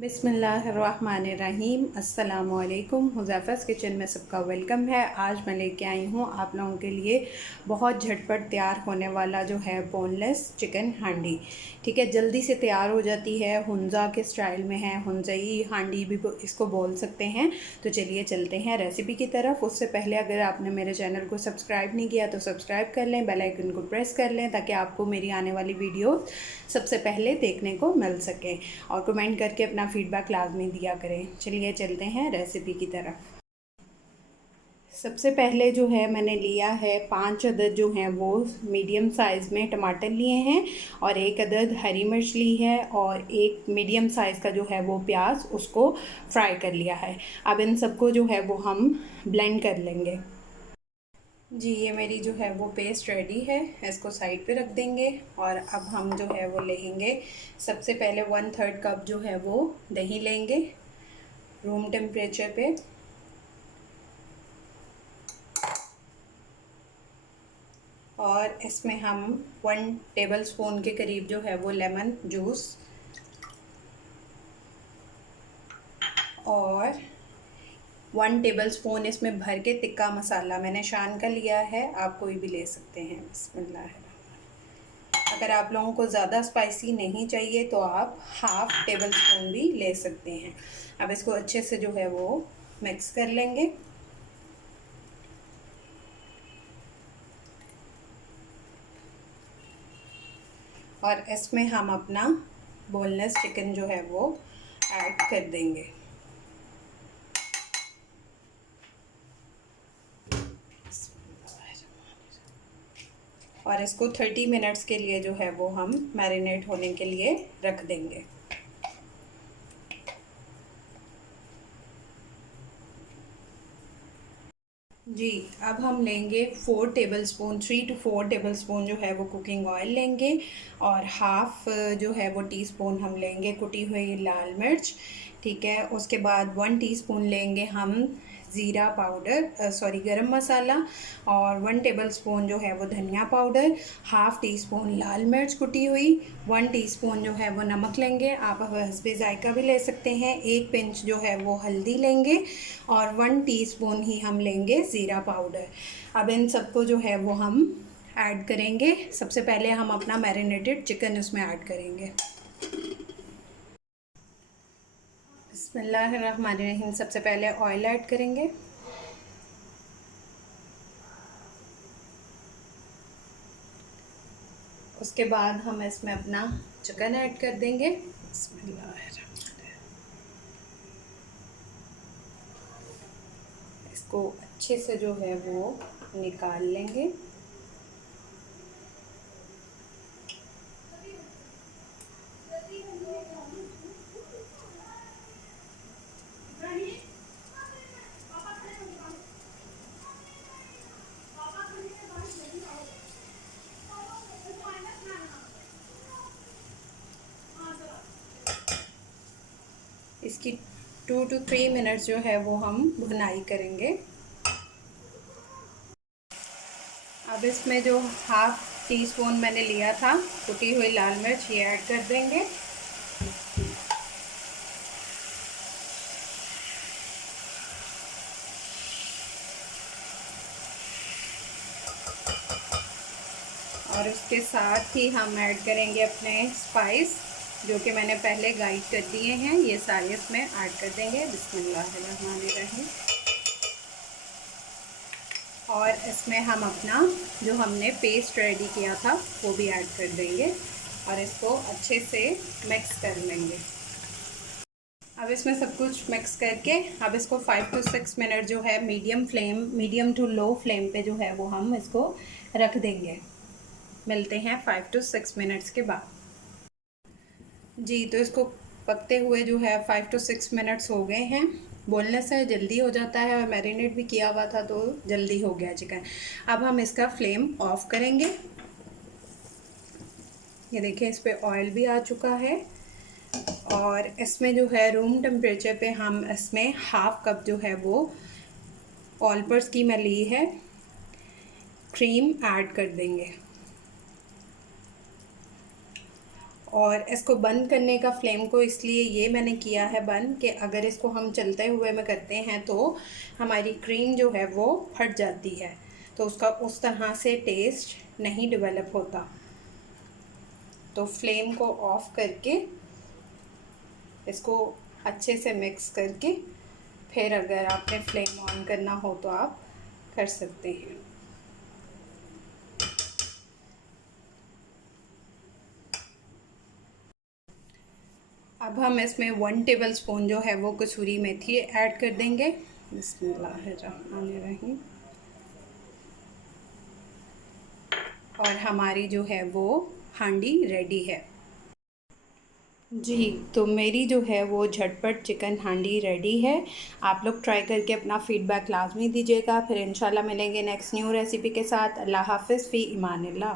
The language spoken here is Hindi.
बिस्मिल्लाहिर्रहमानिर्रहीम। अस्सलामुअलैकुम। हुज़ैफ़ा's किचन में सबका वेलकम है। आज मैं लेके आई हूँ आप लोगों के लिए बहुत झटपट तैयार होने वाला जो है बोनलेस चिकन हांडी। ठीक है, जल्दी से तैयार हो जाती है, हुंजा के स्टाइल में है, हुंजई हांडी भी इसको बोल सकते हैं। तो चलिए चलते हैं रेसिपी की तरफ। उससे पहले अगर आपने मेरे चैनल को सब्सक्राइब नहीं किया तो सब्सक्राइब कर लें, बेल आइकन को प्रेस कर लें ताकि आपको मेरी आने वाली वीडियो सबसे पहले देखने को मिल सके, और कमेंट करके अपना फ़ीडबैक लाजमी दिया करें। चलिए चलते हैं रेसिपी की तरफ। सबसे पहले जो है मैंने लिया है 5 अदद जो हैं वो मीडियम साइज़ में टमाटर लिए हैं, और 1 अदद हरी मिर्च ली है, और एक मीडियम साइज़ का जो है वो प्याज उसको फ्राई कर लिया है। अब इन सबको जो है वो हम ब्लेंड कर लेंगे। जी, ये मेरी जो है वो पेस्ट रेडी है, इसको साइड पे रख देंगे। और अब हम जो है वो लेंगे, सबसे पहले 1/3 कप जो है वो दही लेंगे रूम टेम्परेचर पे, और इसमें हम 1 टेबलस्पून के करीब जो है वो लेमन जूस, और 1 टेबलस्पून इसमें भर के टिक्का मसाला मैंने शान का लिया है, आप कोई भी ले सकते हैं। बिस्मिल्लाह। अगर आप लोगों को ज़्यादा स्पाइसी नहीं चाहिए तो आप 1/2 टेबलस्पून भी ले सकते हैं। अब इसको अच्छे से जो है वो मिक्स कर लेंगे। और इसमें हम अपना बोनलेस चिकन जो है वो ऐड कर देंगे। और इसको 30 मिनट्स के लिए जो है वो हम मैरिनेट होने के लिए रख देंगे। जी, अब हम लेंगे 4 टेबलस्पून, 3 to 4 टेबलस्पून जो है वो कुकिंग ऑयल लेंगे, और हाफ़ जो है वो टीस्पून हम लेंगे कुटी हुई लाल मिर्च। ठीक है, उसके बाद 1 टीस्पून लेंगे हम ज़ीरा पाउडर, सॉरी गरम मसाला, और 1 टेबलस्पून जो है वो धनिया पाउडर, हाफ़ टीस्पून लाल मिर्च कुटी हुई, 1 टीस्पून जो है वो नमक लेंगे, आप हस्बे ज़ायका भी ले सकते हैं, 1 पिंच जो है वो हल्दी लेंगे, और 1 टीस्पून ही हम लेंगे ज़ीरा पाउडर। अब इन सबको जो है वो हम ऐड करेंगे। सबसे पहले हम अपना मैरिनेटेड चिकन उसमें ऐड करेंगे। बिस्मिल्लाहिर्रहमानिर्रहीम। सबसे पहले ऑयल ऐड करेंगे, उसके बाद हम इसमें अपना चिकन ऐड कर देंगे। बिस्मिल्लाहिर्रहमानिर्रहीम। इसको अच्छे से जो है वो निकाल लेंगे। इसकी 2 to 3 मिनट्स जो है वो हम भुनाई करेंगे। अब इसमें जो 1/2 टीस्पून मैंने लिया था कुटी हुई लाल मिर्च, ये ऐड कर देंगे। और उसके साथ ही हम ऐड करेंगे अपने स्पाइस, जो कि मैंने पहले गाइड कर दिए हैं, ये सारे इसमें ऐड कर देंगे। बिस्मिल्लाहिर्रहमानिर्रहीम। और इसमें हम अपना जो हमने पेस्ट रेडी किया था वो भी ऐड कर देंगे, और इसको अच्छे से मिक्स कर लेंगे। अब इसमें सब कुछ मिक्स करके अब इसको 5 to 6 मिनट जो है मीडियम टू लो फ्लेम पे जो है वो हम इसको रख देंगे। मिलते हैं 5 to 6 मिनट्स के बाद। जी, तो इसको पकते हुए जो है 5 to 6 मिनट्स हो गए हैं। बोनलेस है, जल्दी हो जाता है, और मैरिनेट भी किया हुआ था तो जल्दी हो गया चिकन। अब हम इसका फ्लेम ऑफ करेंगे। ये देखिए, इस पर ऑयल भी आ चुका है, और इसमें जो है रूम टेम्परेचर पे हम इसमें 1/2 कप जो है वो ऑल पर्स की मैं ली है क्रीम ऐड कर देंगे। और इसको बंद करने का फ्लेम को इसलिए ये मैंने किया है बंद कि अगर इसको हम चलते हुए में करते हैं तो हमारी क्रीम जो है वो फट जाती है, तो उसका उस तरह से टेस्ट नहीं डेवलप होता। तो फ्लेम को ऑफ करके इसको अच्छे से मिक्स करके फिर अगर आपने फ्लेम ऑन करना हो तो आप कर सकते हैं। अब हम इसमें 1 टेबलस्पून जो है वो कसूरी मेथी ऐड कर देंगे। बिस्मिल्लाहिर्रहमानिर्रहीम। और हमारी जो है वो हांडी रेडी है। जी, तो मेरी जो है वो झटपट चिकन हांडी रेडी है। आप लोग ट्राई करके अपना फ़ीडबैक लाजमी दीजिएगा। फिर इंशाल्लाह मिलेंगे नेक्स्ट न्यू रेसिपी के साथ। अल्लाह हाफ़िज़ फ़ी इमानिल्लाह।